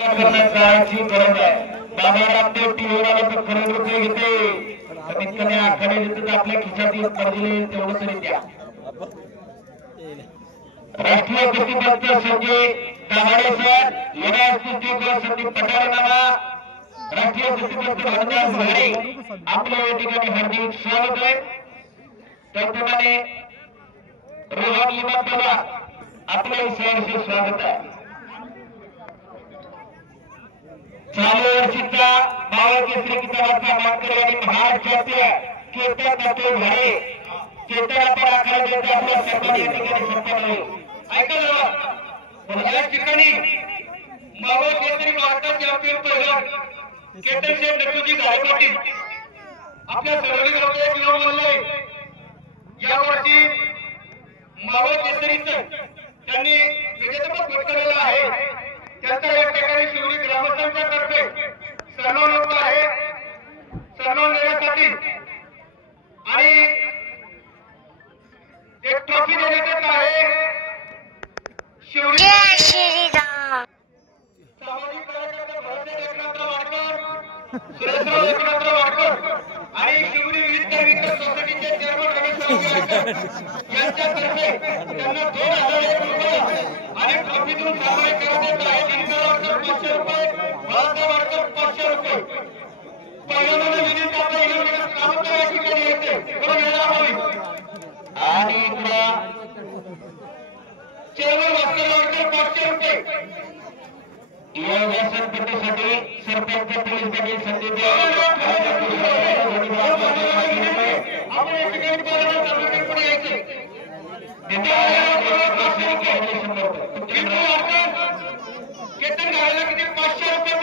करायची गरज आहे. बाबा रामदेव टीव्हीवाला तर करोड रुपये घेते, कमीत कमी आखाडे देतात आपल्या खिशात पडले तेवढं तरी द्या. राष्ट्रीय कुस्तीपट्ट संजय दाभाडे सर, येणाऱ्या कुस्तीपट्ट संदीप पठारे नावा, राष्ट्रीय कुस्तीपट्ट भरदास घाडे आपल्या या ठिकाणी हार्दिक स्वागत आहे. त्याचप्रमाणे रोहन लिमन पवार आपले सहर्ष स्वागत आहे. चालू वर्षीचा बावळ केसरी किताबाचा मानकरी आणि महाराष्ट्र चॅम्पियन केतन दत्तो घाडे, केतन आपण आखाडा देतो आपल्या सर्वांनी या ठिकाणी संपन्न होईल. ऐका जरा, या ठिकाणी बावळ केसरी महाराष्ट्र चॅम्पियन पहिलं केतन शेठ दत्तोजी घाडे पाटील आपल्या सर्वांनी गावचे किंवा बोलले यावर्षी मावळ केसरीचं त्यांनी विजेतेपद पटकावलेलं आहे. त्यांचा या ठिकाणी शिवरी ग्रामस्थांच्यातर्फे सन्मान होत आहे. सन्मान देण्यासाठी आणि एक ट्रॉफी देण्यात येत आहे. शिवरी सामाजिक कार्यकर्ते भरतराव एकनाथराव वाडकर, सुरेशराव एकनाथराव वाडकर आणि शिवरी विविध विकास सोसायटीचे चेअरमन रमेश वाडकर यांच्यातर्फे त्यांना 2001 रुपये आणि ट्रॉफीतून सन्मान करण्यात येत आहे. 500 रुपये, भरतराव वाडकर 500 रुपये. पहिल्यांदा विजेता आपल्या इकडे कामगार या ठिकाणी येते आणि इकडं चेअरमन भास्कर वाडकर 500 रुपये. या व्यासपीठासाठी सरपंच पोलीस पाटील संदीप आपण या ठिकाणी पुढे यायचे. केतन घालायला किती 500 रुपये